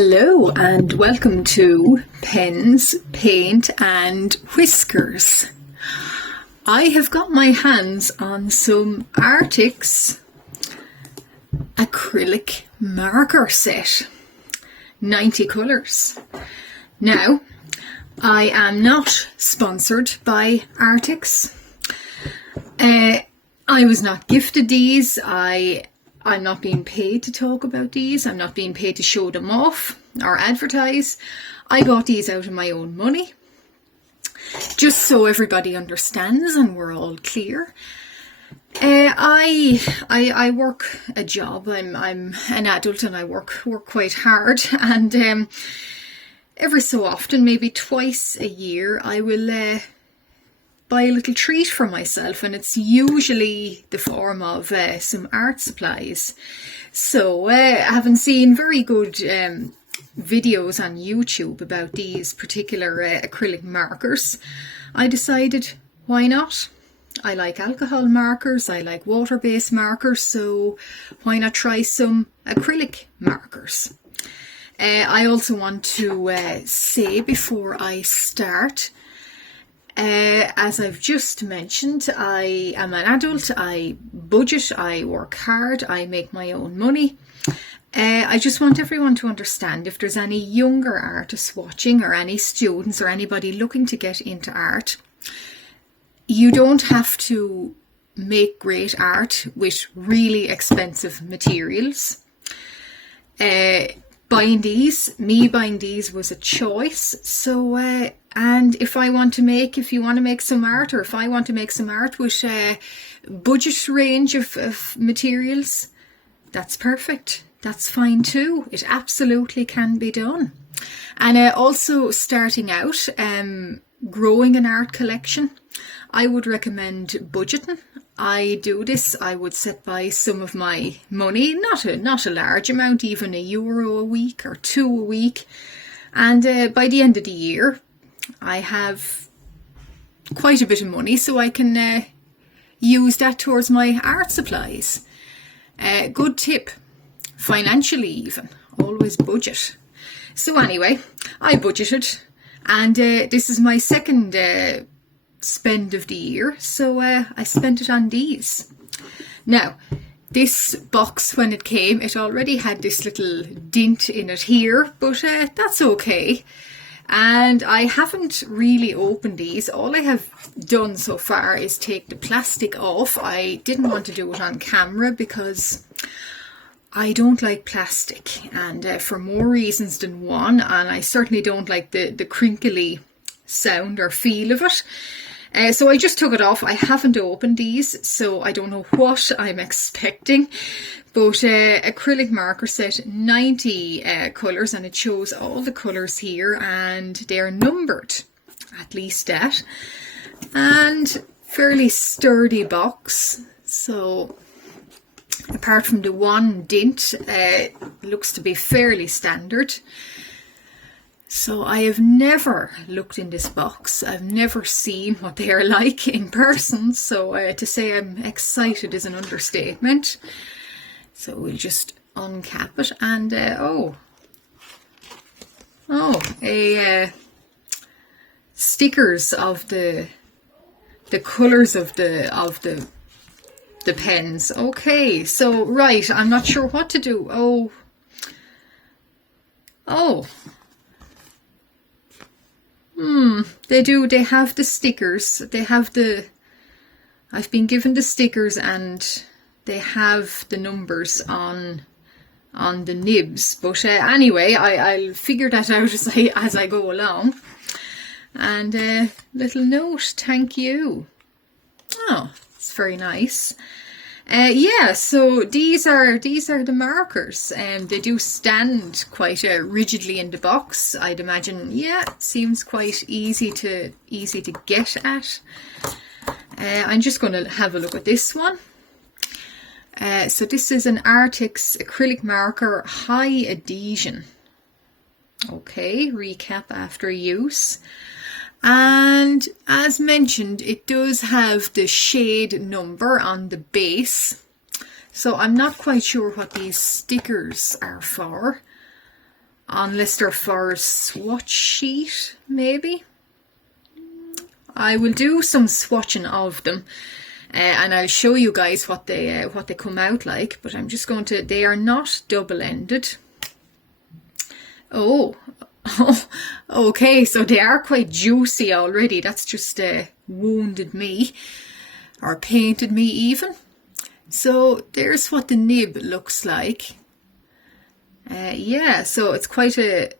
Hello and welcome to Pens, Paint and Whiskers. I have got my hands on some Arrtx Acrylic marker set, 90 colours. Now, I am not sponsored by Arrtx. I was not gifted these. I'm not being paid to talk about these. I'm not being paid to show them off or advertise. I got these out of my own money. Just so everybody understands and we're all clear. I work a job. I'm an adult and I work quite hard, and every so often, maybe twice a year, I will buy a little treat for myself, and it's usually the form of some art supplies. So having seen very good videos on YouTube about these particular acrylic markers, I decided, why not? I like alcohol markers, I like water-based markers, so why not try some acrylic markers? I also want to say before I start, as I've just mentioned, I am an adult, I budget, I work hard, I make my own money. I just want everyone to understand, if there's any younger artists watching or any students or anybody looking to get into art, you don't have to make great art with really expensive materials. Buying these was a choice. So, and if you want to make some art, or if I want to make some art with a budget range of materials, that's perfect. That's fine too. It absolutely can be done. And also starting out, growing an art collection, I would recommend budgeting. I do this, I would set by some of my money, not a large amount, even €1 a week or €2 a week. And by the end of the year, I have quite a bit of money, so I can use that towards my art supplies. Good tip, financially even, always budget. So anyway, I budgeted, and this is my second spend of the year, so I spent it on these. Now, this box, when it came, it already had this little dint in it here, but that's okay. And I haven't really opened these. All I have done so far is take the plastic off. I didn't want to do it on camera because I don't like plastic, and for more reasons than one, and I certainly don't like the crinkly sound or feel of it. So I just took it off. I haven't opened these, so I don't know what I'm expecting. But acrylic marker set, 90 colours, and it shows all the colours here, and they're numbered, at least that. And fairly sturdy box. So apart from the one dint, looks to be fairly standard. So I have never looked in this box. I've never seen what they are like in person. So to say I'm excited is an understatement. So we'll just uncap it, and stickers of the colours of the pens. Okay, so right, I'm not sure what to do. They have the stickers. I've been given the stickers, and they have the numbers on the nibs. But anyway, I'll figure that out as I go along. And a little note, thank you. Oh, it's very nice. Yeah, so these are the markers, and they do stand quite rigidly in the box. I'd imagine, yeah, it seems quite easy to get at. I'm just going to have a look at this one. So this is an Arrtx acrylic marker, high adhesion. Okay, recap after use. And as mentioned, it does have the shade number on the base. So I'm not quite sure what these stickers are for. unless they're for a swatch sheet, maybe. I will do some swatching of them, and I'll show you guys what they come out like. But I'm just going to. They are not double-ended. Oh, okay. So they are quite juicy already. That's just wounded me, or painted me even. So there's what the nib looks like. Yeah, so it's quite a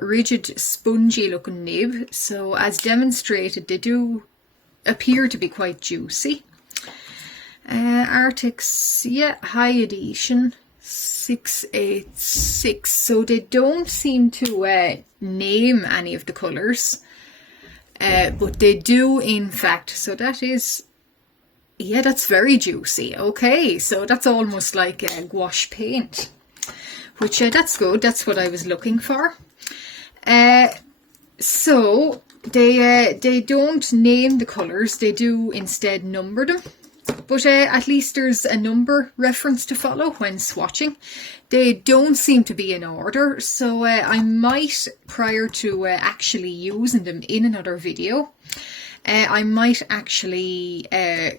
rigid, spongy looking nib. So as demonstrated, they do appear to be quite juicy. Arrtx, high edition, 686. So they don't seem to name any of the colours, but they do in fact. So that is, that's very juicy. Okay, so that's almost like a gouache paint, which that's good. That's what I was looking for. So they don't name the colours. They do instead number them. But at least there's a number reference to follow when swatching. They don't seem to be in order, so I might, prior to actually using them in another video, I might actually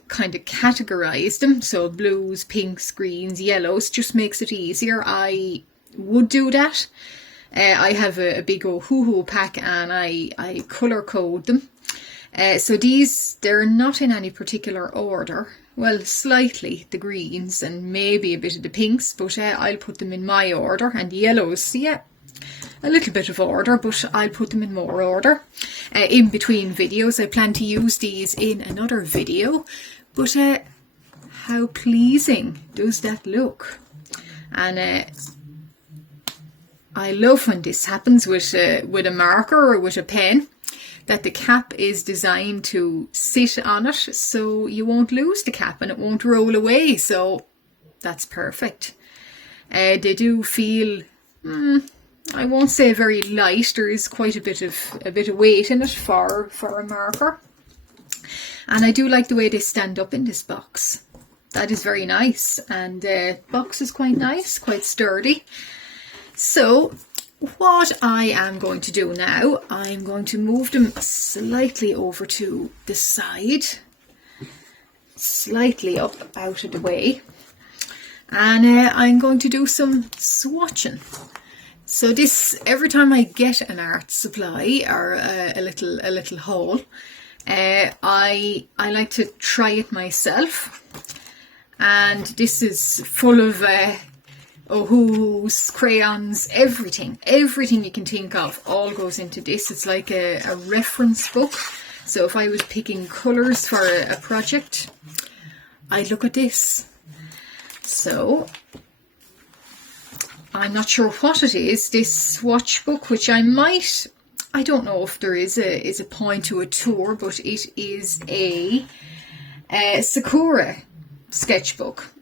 kind of categorise them. So blues, pinks, greens, yellows, just makes it easier. I would do that. I have a big Ohuhu pack and I colour code them. So these, they're not in any particular order. Well, slightly the greens and maybe a bit of the pinks, but I'll put them in my order. And the yellows, a little bit of order, but I'll put them in more order. In between videos, I plan to use these in another video. But how pleasing does that look? And I love when this happens with a marker or with a pen, that the cap is designed to sit on it so you won't lose the cap and it won't roll away. So that's perfect. They do feel, I won't say very light. There is quite a bit of weight in it for a marker. And I do like the way they stand up in this box. That is very nice. And the box is quite nice, quite sturdy. So what I am going to do now, I'm going to move them slightly over to the side, slightly up out of the way, and I'm going to do some swatching. So this, every time I get an art supply or a little haul, I like to try it myself, and this is full of Ohuhus, crayons, everything you can think of all goes into this. It's like a reference book. So if I was picking colours for a project, I'd look at this. So I'm not sure what it is, this swatch book, which I don't know if there is a point to a tour, but it is a Sakura sketchbook.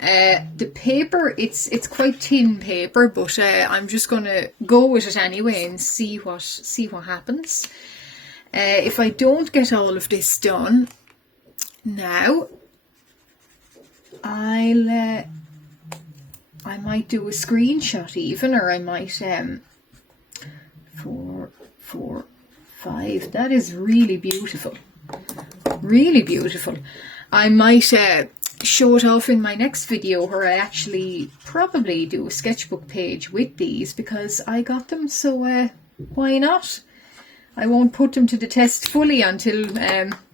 The paper, it's quite thin paper, but I'm just going to go with it anyway and see what happens. If I don't get all of this done now, I might do a screenshot even, or I might 4, 4, 5. That is really beautiful, really beautiful. I might show it off in my next video, where I actually probably do a sketchbook page with these, because I got them, so why not? I won't put them to the test fully until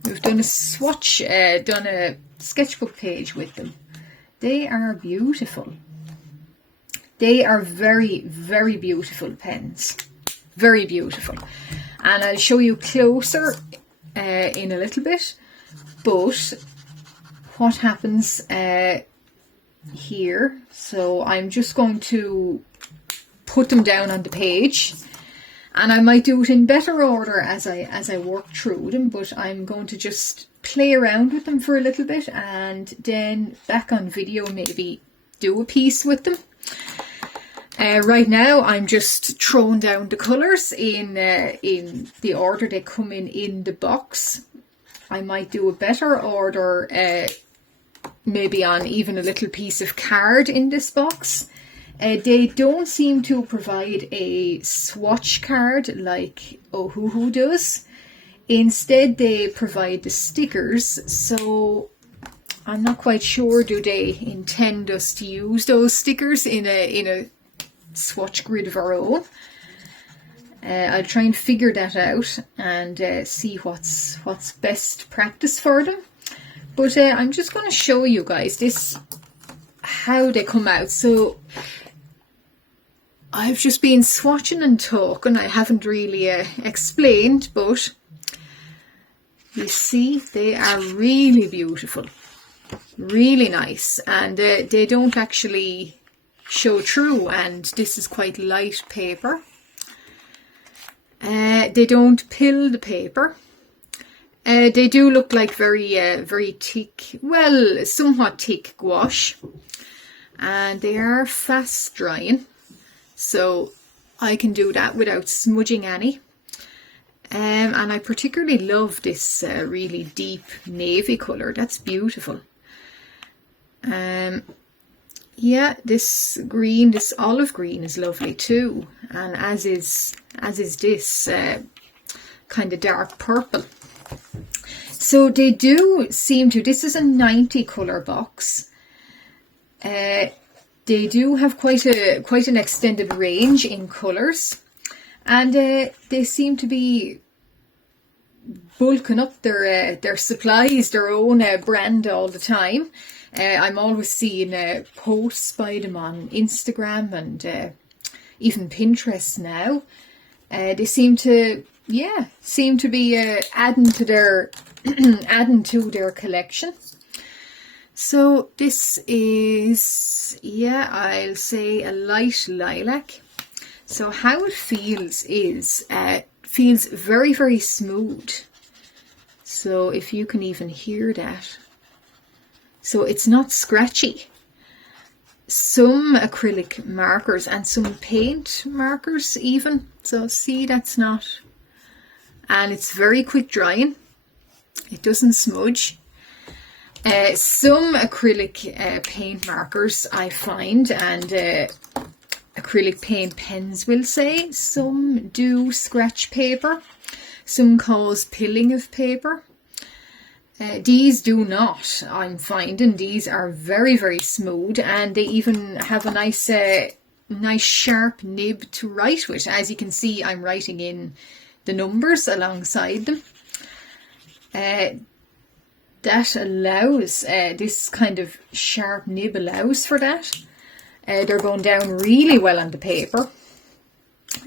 we've done a swatch, done a sketchbook page with them. They are beautiful. They are very, very beautiful pens. Very beautiful. And I'll show you closer in a little bit, but what happens here, so I'm just going to put them down on the page, and I might do it in better order as I work through them, but I'm going to just play around with them for a little bit, and then back on video maybe do a piece with them. Right now I'm just throwing down the colours in the order they come in the box. I might do a better order maybe on even a little piece of card in this box. They don't seem to provide a swatch card like Ohuhu does. Instead, they provide the stickers, so I'm not quite sure, do they intend us to use those stickers in a swatch grid of our own? I'll try and figure that out and see what's best practice for them. But I'm just going to show you guys this, how they come out. So I've just been swatching and talking. I haven't really explained, but you see they are really beautiful, really nice, and they don't actually show through, and this is quite light paper. They don't pill the paper. They do look like very thick, well, somewhat thick gouache, and they are fast drying, so I can do that without smudging any. And I particularly love this really deep navy colour. That's beautiful. Yeah, this green, this olive green is lovely too, and as is this kind of dark purple. So they do seem to, this is a 90 colour box. They do have quite an extended range in colours, and they seem to be bulking up their supplies, their own brand all the time. I'm always seeing posts by them on Instagram and even Pinterest now. They seem to be adding to their adding to their collection. So this is, I'll say a light lilac. So how it feels is feels very, very smooth. So if you can even hear that. So it's not scratchy. Some acrylic markers and some paint markers even. So see, that's not. And it's very quick drying. It doesn't smudge. Some acrylic paint markers I find, and acrylic paint pens will say, some do scratch paper. Some cause pilling of paper. These do not. I'm finding these are very, very smooth, and they even have a nice sharp nib to write with. As you can see, I'm writing in the numbers alongside them. That allows, this kind of sharp nib allows for that. They're going down really well on the paper.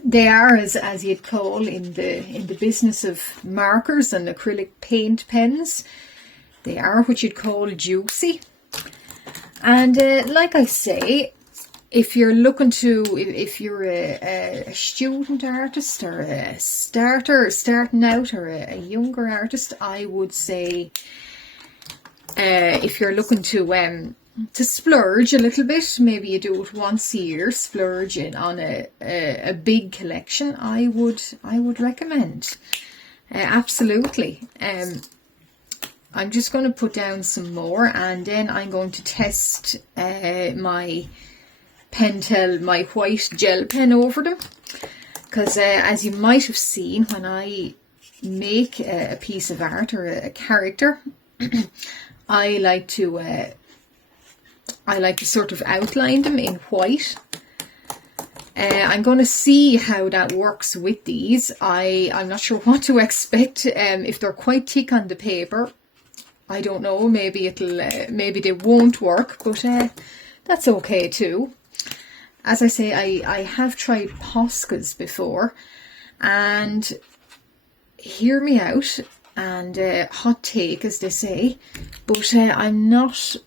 They are, as you'd call in the business of markers and acrylic paint pens, they are what you'd call juicy. And like I say, if you're looking to, if you're a student artist or a starting out, or a younger artist, I would say, if you're looking to splurge a little bit, maybe you do it once a year, splurge in on a big collection, I would recommend. Absolutely. I'm just going to put down some more, and then I'm going to test my Pentel, my white gel pen over them, because as you might have seen, when I make a piece of art or a character, I like to sort of outline them in white. I'm going to see how that works with these. I'm not sure what to expect. If they're quite thick on the paper, I don't know. Maybe maybe they won't work, but that's okay too. As I say, I have tried Poscas before, and hear me out, and hot take as they say, but I'm not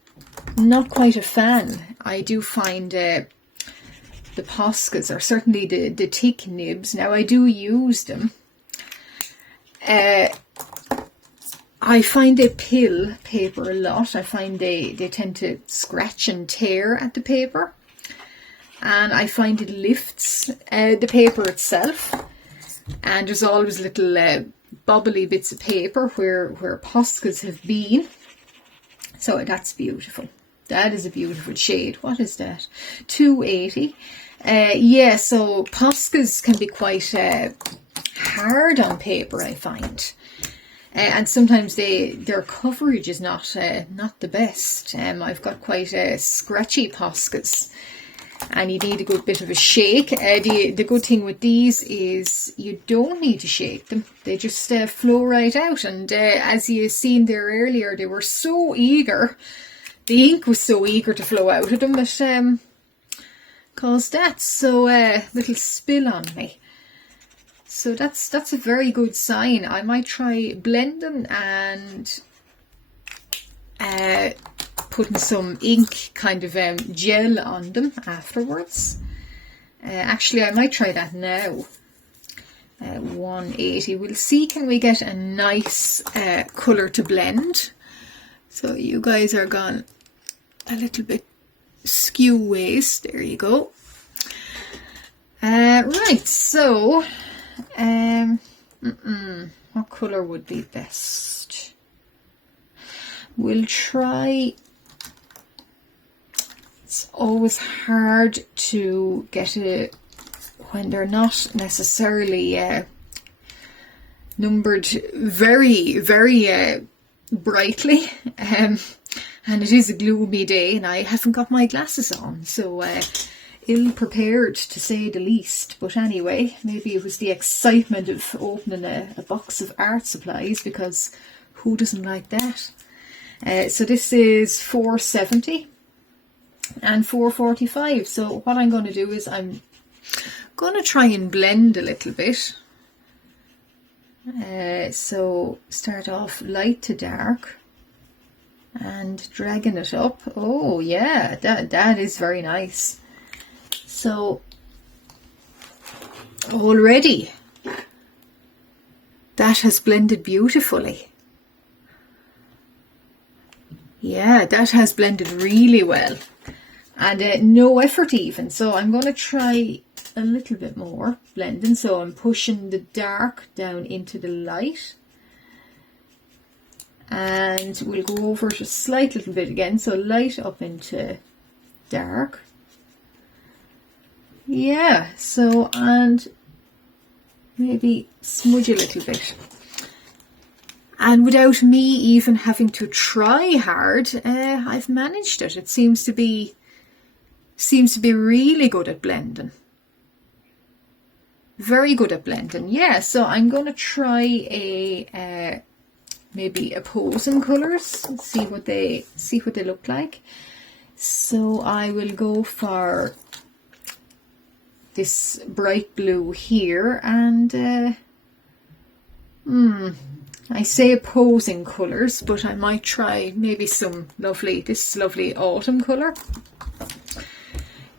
quite a fan. I do find the Poscas, or certainly the thick nibs, now I do use them. I find they pill paper a lot. I find they tend to scratch and tear at the paper. And I find it lifts the paper itself. And there's always little bubbly bits of paper where Poscas have been. So that's beautiful. That is a beautiful shade. What is that? 280. Yeah, so Poscas can be quite hard on paper, I find. And sometimes their coverage is not the best. I've got quite scratchy Poscas, and you need a good bit of a shake. The good thing with these is you don't need to shake them. They just flow right out. And as you seen there earlier, they were so eager. The ink was so eager to flow out of them, but caused that so little spill on me. So that's a very good sign. I might try blending and putting some ink kind of gel on them afterwards. Actually, I might try that now. 180. We'll see, can we get a nice colour to blend. So you guys are gone a little bit skew ways. There you go. Right, so what colour would be best? We'll try. It's always hard to get it when they're not necessarily numbered very, very brightly. And it is a gloomy day, and I haven't got my glasses on, so ill-prepared to say the least. But anyway, maybe it was the excitement of opening a box of art supplies, because who doesn't like that? So this is 470 and 445. So what I'm going to do is I'm going to try and blend a little bit. So start off light to dark and dragging it up. Oh yeah, that is very nice. So already that has blended beautifully. Yeah, that has blended really well, and no effort even. So I'm going to try a little bit more blending. So I'm pushing the dark down into the light, and we'll go over it a slight little bit again. So light up into dark. Yeah, so, and maybe smudge a little bit. And without me even having to try hard, I've managed it. It seems to be really good at blending. Very good at blending. Yeah, so I'm going to try maybe opposing colours and see what they look like. So I will go for this bright blue here, and I say opposing colours, but I might try maybe this lovely autumn colour.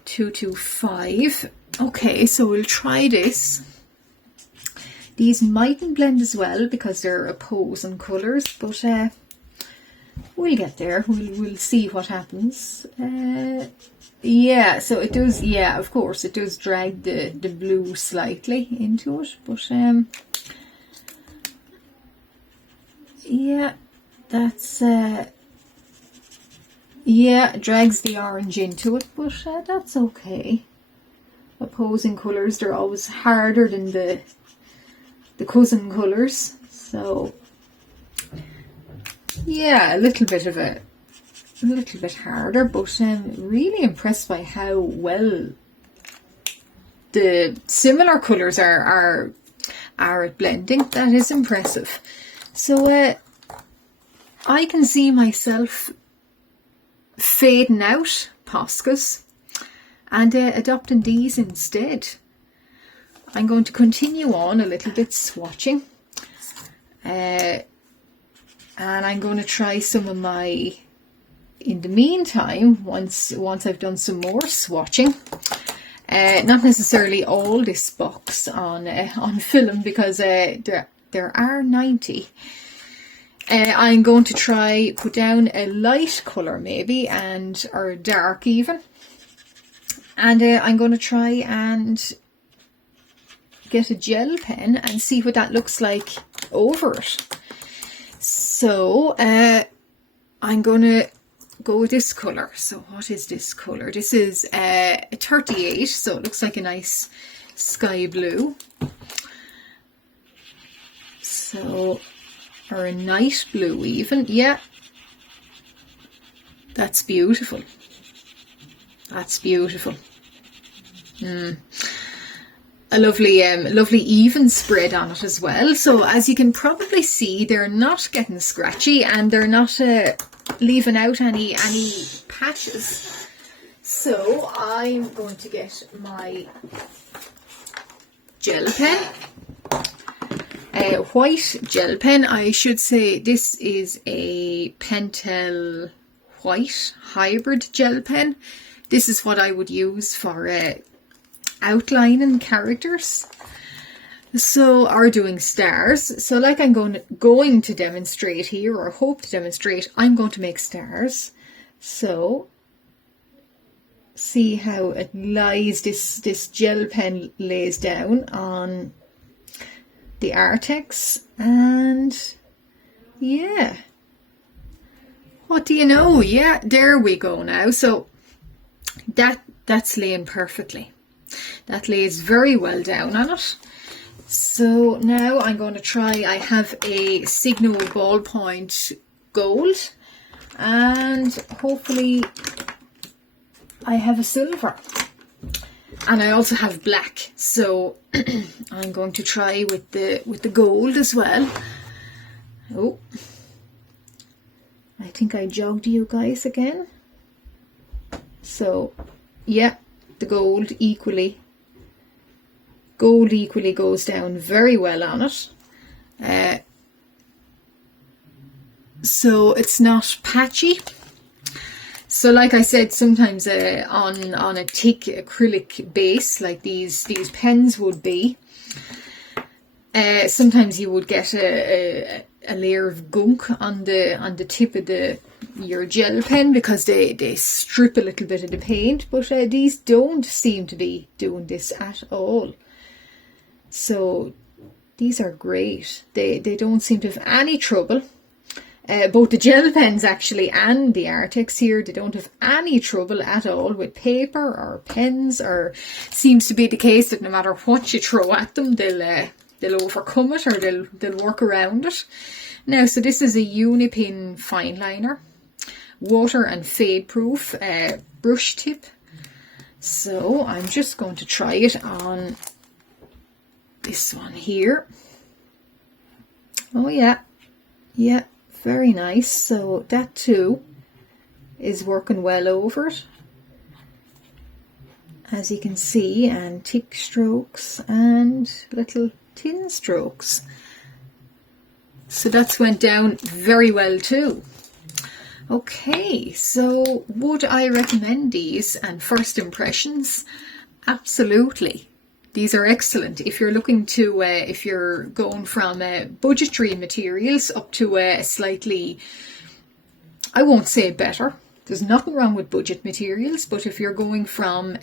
225. Okay, so we'll try this. These mightn't blend as well because they're opposing colours, but we'll get there. We'll see what happens. Yeah, so it does. Yeah, of course, it does drag the blue slightly into it, but yeah, that's yeah, it drags the orange into it, but that's okay. Opposing colours, they're always harder than the cousin colours, so yeah, a little bit harder, but really impressed by how well the similar colours are at blending. That is impressive. So I can see myself fading out Poscas and adopting these instead. I'm going to continue on a little bit swatching, and I'm going to try some of my, in the meantime, once I've done some more swatching, not necessarily all this box on film, because there are 90. I'm going to try put down a light colour maybe, or dark even, and I'm going to try and get a gel pen and see what that looks like over it. So I'm going to go with this colour. So what is this colour? This is a 38, so it looks like a nice sky blue. So, or a night blue even, yeah. That's beautiful. That's beautiful. A lovely, lovely even spread on it as well. So as you can probably see, they're not getting scratchy and they're not leaving out any patches. So I'm going to get my gel pen, a white gel pen. I should say this is a Pentel white hybrid gel pen. This is what I would use for outlining characters, so or doing stars. So like I'm going to demonstrate here, or hope to demonstrate, I'm going to make stars. So see how it lies, this gel pen lays down on the Arrtx, and yeah, what do you know, yeah, there we go now. So that's laying perfectly. That lays very well down on it. So now I'm going to try, I have a Signal ballpoint gold, and hopefully I have a silver, and I also have black. So I'm going to try with the gold as well. Oh, I think I jogged you guys again. So yeah, the gold equally goes down very well on it. So it's not patchy. So like I said, sometimes on a thick acrylic base like these pens would be, sometimes you would get a layer of gunk on the tip of your gel pen because they strip a little bit of the paint, but these don't seem to be doing this at all. So these are great. They don't seem to have any trouble. Both the gel pens actually and the Arrtx here, they don't have any trouble at all with paper or pens, or seems to be the case that no matter what you throw at them, they'll overcome it, or they'll work around it. Now, so this is a Unipin fine liner, water and fade proof brush tip. So I'm just going to try it on this one here. Oh yeah, yeah, very nice. So that too is working well over it, as you can see, and thick strokes and little thin strokes. So that's went down very well too. Okay, so would I recommend these? And first impressions, absolutely. These are excellent. If you're looking to, if you're going from budgetary materials up to a slightly, I won't say better, there's nothing wrong with budget materials, but if you're going from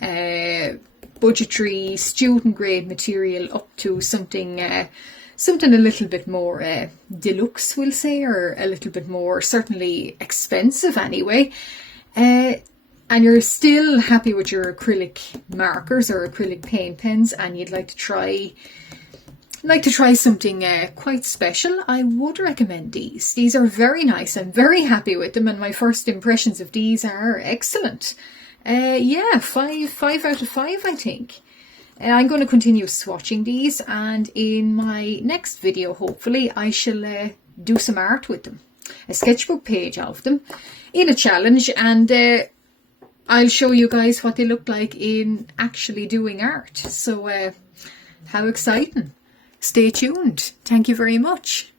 budgetary student grade material up to something a little bit more deluxe, we'll say, or a little bit more certainly expensive anyway, and you're still happy with your acrylic markers or acrylic paint pens, and you'd like to try something quite special, I would recommend these. These are very nice. I'm very happy with them, and my first impressions of these are excellent. Yeah, 5 out of 5, I think. I'm going to continue swatching these, and in my next video, hopefully, I shall do some art with them. A sketchbook page of them in a challenge, and I'll show you guys what they look like in actually doing art. So how exciting. Stay tuned. Thank you very much.